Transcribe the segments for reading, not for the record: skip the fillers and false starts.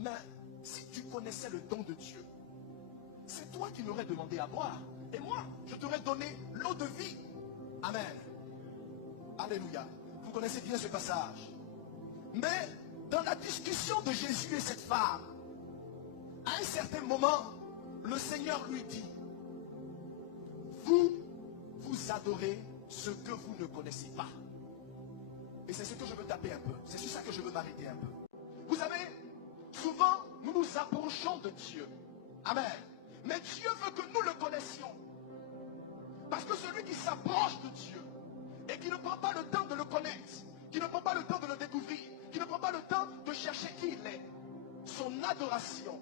Mais si tu connaissais le don de Dieu, c'est toi qui m'aurais demandé à boire. Et moi, je t'aurais donné l'eau de vie. Amen. Alléluia. Vous connaissez bien ce passage. Mais dans la discussion de Jésus et cette femme, à un certain moment, le Seigneur lui dit, vous adorez ce que vous ne connaissez pas. Et c'est ce que je veux taper un peu. C'est sur ça que je veux m'arrêter un peu. Vous savez, souvent, nous nous approchons de Dieu. Amen. Mais Dieu veut que nous le connaissions. Parce que celui qui s'approche de Dieu et qui ne prend pas le temps de le connaître, qui ne prend pas le temps de le découvrir, qui ne prend pas le temps de chercher qui il est, son adoration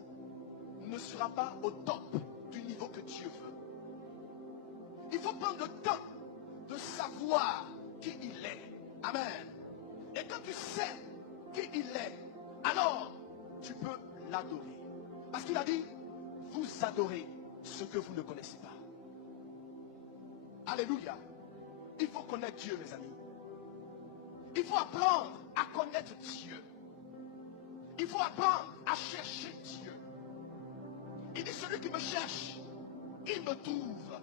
ne sera pas au top du niveau que Dieu veut. Il faut prendre le temps de savoir qui il est. Amen. Et quand tu sais qui il est, alors tu peux l'adorer. Parce qu'il a dit, vous adorez ce que vous ne connaissez pas. Alléluia. Il faut connaître Dieu, mes amis. Il faut apprendre à connaître Dieu. Il faut apprendre à chercher Dieu. Il dit, celui qui me cherche, il me trouve.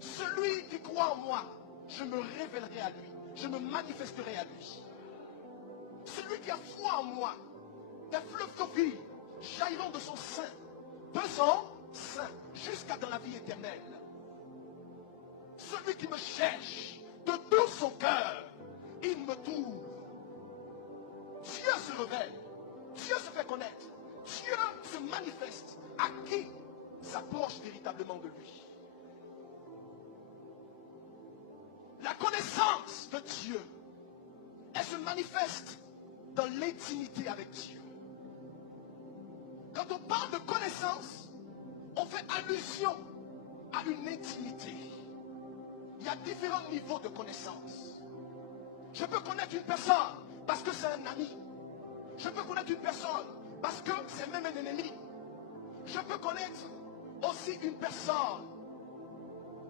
Celui qui croit en moi, je me révélerai à lui. Je me manifesterai à lui. Celui qui a foi en moi, des fleuves d'eau vive jailliront de son sein, jusqu'à dans la vie éternelle. Celui qui me cherche de tout son cœur, il me trouve. Dieu se révèle, Dieu se fait connaître, Dieu se manifeste à qui s'approche véritablement de lui. La connaissance de Dieu, elle se manifeste dans l'intimité avec Dieu. Quand on parle de connaissance, on fait allusion à une intimité. Il y a différents niveaux de connaissance. Je peux connaître une personne parce que c'est un ami. Je peux connaître une personne parce que c'est même un ennemi. Je peux connaître aussi une personne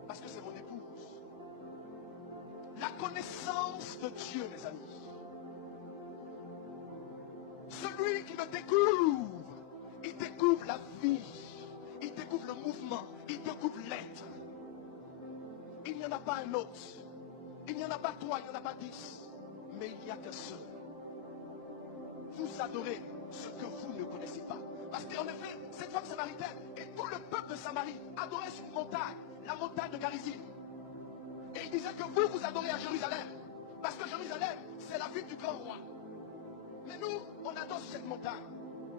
parce que c'est mon épouse. La connaissance de Dieu, mes amis. Celui qui me découvre, il découvre la vie, il découvre le mouvement, il découvre l'être. Il n'y en a pas un autre. Il n'y en a pas trois, il n'y en a pas 10. Mais il n'y a qu'un seul. Vous adorez ce que vous ne connaissez pas. Parce qu'en effet, cette femme samaritaine et tout le peuple de Samarie adorait sur une montagne, la montagne de Garizim. Et il disait que vous adorez à Jérusalem. Parce que Jérusalem, c'est la ville du grand roi. Mais nous, on adore sur cette montagne.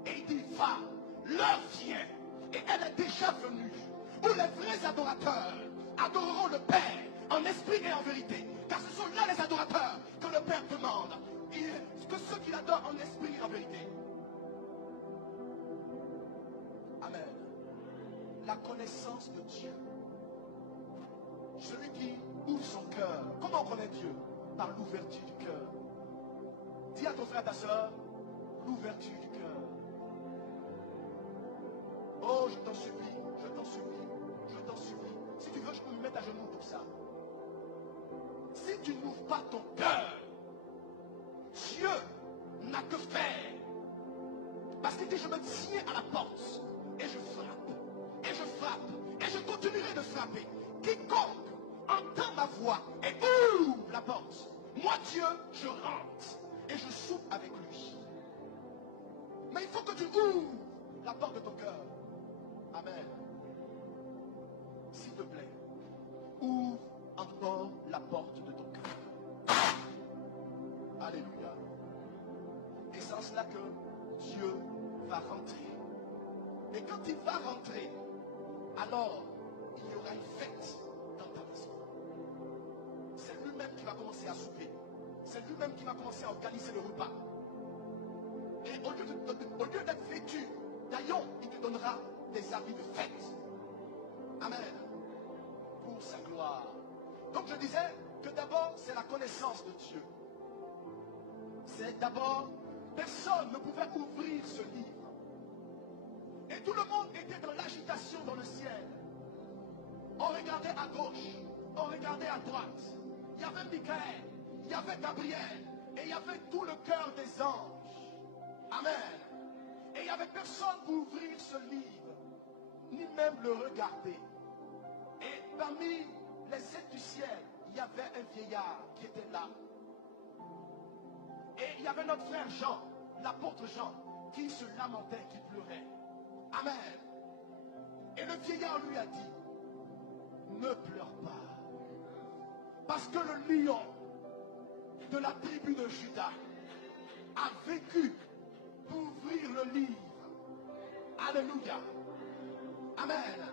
Et il dit, va, l'heure vient. Et elle est déjà venue. Où les vrais adorateurs adoreront le Père en esprit et en vérité. Car ce sont là les adorateurs que le Père demande. Que ceux qui l'adorent en esprit et en vérité. Amen. La connaissance de Dieu. Celui qui ouvre son cœur. Comment on connaît Dieu? Par l'ouverture du cœur. Dis à ton frère, ta soeur, l'ouverture du cœur. Oh, je t'en supplie, je t'en supplie, je t'en supplie. Si tu veux, je peux me mettre à genoux pour ça. Si tu n'ouvres pas ton cœur, Dieu n'a que faire. Parce qu'il dit, je me tiens à la porte et je frappe, et je frappe, et je continuerai de frapper. Quiconque entend ma voix et ouvre la porte, moi Dieu, je rentre et je soupe avec lui. Mais il faut que tu ouvres la porte de ton cœur. Amen. S'il te plaît, ouvre encore la porte de ton cœur. Alléluia. Et c'est en cela que Dieu va rentrer. Et quand il va rentrer, alors il y aura une fête dans ta maison. C'est lui-même qui va commencer à souper. C'est lui-même qui va commencer à organiser le repas. Et au lieu d'être vêtu d'ailleurs, il te donnera des habits de fête. Amen. Pour sa gloire. Donc je disais que d'abord, c'est la connaissance de Dieu. C'est d'abord, personne ne pouvait ouvrir ce livre. Et tout le monde était dans l'agitation dans le ciel. On regardait à gauche, on regardait à droite. Il y avait Michael, il y avait Gabriel, et il y avait tout le cœur des anges. Amen. il n'y avait personne pour ouvrir ce livre, ni même le regarder. Et parmi les êtres du ciel, il y avait un vieillard qui était là. Et il y avait notre frère Jean, l'apôtre Jean, qui se lamentait, qui pleurait. Amen. Et le vieillard lui a dit, ne pleure pas. Parce que le lion de la tribu de Juda a vécu pour ouvrir le livre. Alléluia. Amen.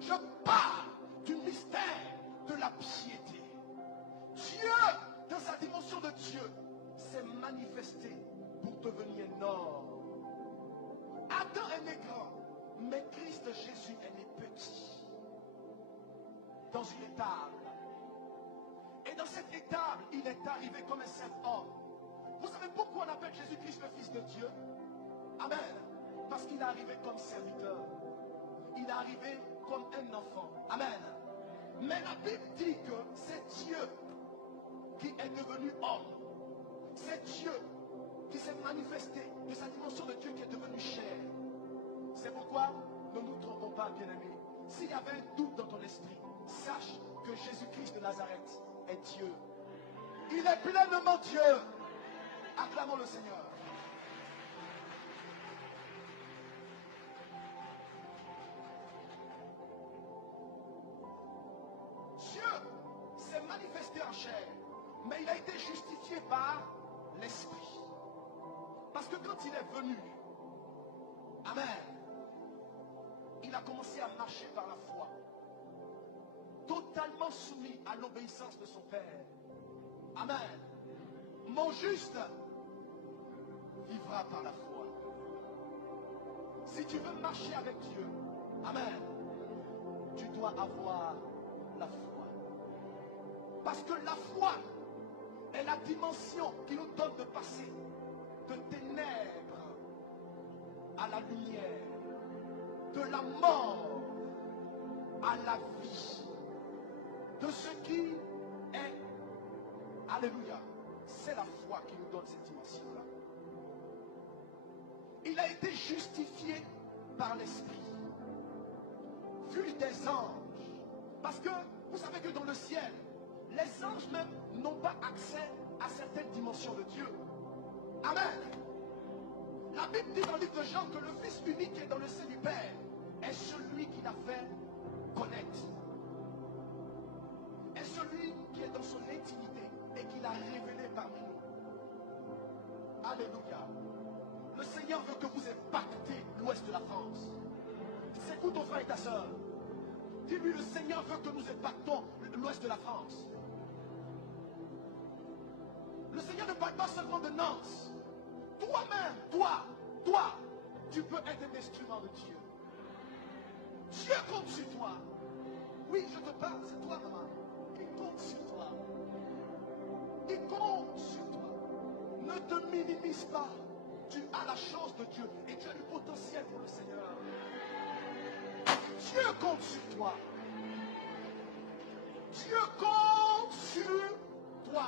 Je parle du mystère de la piété. Dieu, dans sa dimension de Dieu, s'est manifesté pour devenir énorme. Adam est né grand, mais Christ Jésus est né petit. Dans une étable. Et dans cette étable, il est arrivé comme un simple homme. Vous savez pourquoi on appelle Jésus-Christ le Fils de Dieu? Amen. Parce qu'il est arrivé comme serviteur. Il est arrivé comme un enfant. Amen. Mais la Bible dit que c'est Dieu qui est devenu homme. C'est Dieu qui s'est manifesté de sa dimension de Dieu qui est devenu chair. C'est pourquoi ne nous trompons pas, bien-aimés. S'il y avait un doute dans ton esprit, sache que Jésus-Christ de Nazareth est Dieu. Il est pleinement Dieu. Acclamons le Seigneur. Dieu s'est manifesté en chair, mais il a été justifié par l'Esprit. Parce que quand il est venu, amen, il a commencé à marcher par la foi, totalement soumis à l'obéissance de son Père. Amen. Mon juste vivra par la foi. Si tu veux marcher avec Dieu, amen, tu dois avoir la foi. Parce que la foi est la dimension qui nous donne de passer de ténèbres à la lumière, de la mort à la vie, de ce qui est, alléluia, c'est la foi qui nous donne cette dimension-là. Il a été justifié par l'Esprit, vu des anges, parce que vous savez que dans le ciel, les anges même n'ont pas accès à certaines dimensions de Dieu. Amen. La Bible dit dans le livre de Jean que le Fils unique qui est dans le sein du Père est celui qui l'a fait connaître. Est celui qui est dans son intimité et qui l'a révélé parmi nous. Alléluia. Le Seigneur veut que vous impactez l'ouest de la France. C'est où ton frère et ta soeur? Dis-lui, le Seigneur veut que nous impactons l'ouest de la France. Le Seigneur ne parle pas seulement de Nantes. Toi-même, toi, tu peux être un instrument de Dieu. Dieu compte sur toi. Oui, je te parle, c'est toi, maman. Il compte sur toi. Il compte sur toi. Ne te minimise pas. Tu as la chance de Dieu et tu as du potentiel pour le Seigneur. Dieu compte sur toi. Dieu compte sur toi.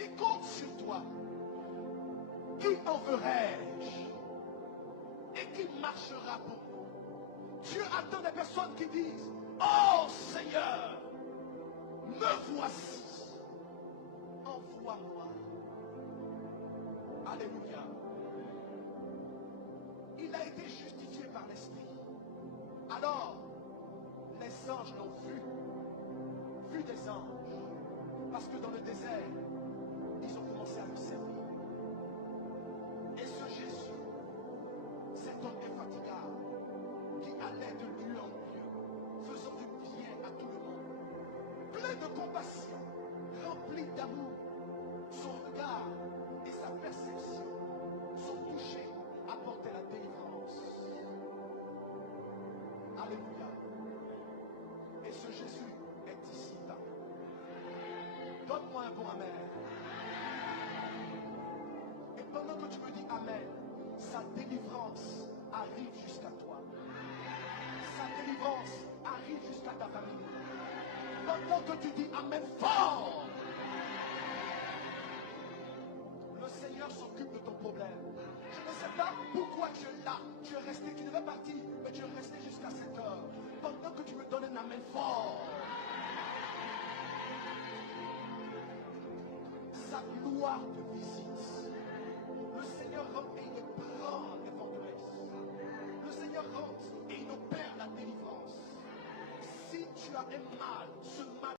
Il compte sur toi. Qui enverrai-je? Et qui marchera pour nous? Dieu attend des personnes qui disent, oh Seigneur, me voici. Envoie-moi. Alléluia. Il a été justifié par l'Esprit. Alors, les anges l'ont vu des anges. Parce que dans le désert, ils ont commencé à le servir. Et ce Jésus, cet homme infatigable, qui allait de lieu en lieu, faisant du bien à tout le monde, plein de compassion, rempli d'amour, son regard et sa perception, son toucher apportaient la délivrance. Alléluia. Et ce Jésus est ici parmi nous. Donne-moi un bon amen. Et pendant que tu me dis amen, sa délivrance arrive jusqu'à toi. Sa délivrance arrive jusqu'à ta famille. Pendant que tu dis amen fort, le Seigneur s'occupe de ton problème. Je ne sais pas pourquoi tu es là, tu es resté, tu devais partir, mais tu es resté jusqu'à cette heure. Pendant que tu me donnes un amen fort, sa gloire te visite. Le Seigneur rentre et il prend les forteresses. Le Seigneur rentre et il opère la délivrance. Si tu as un mal, ce mal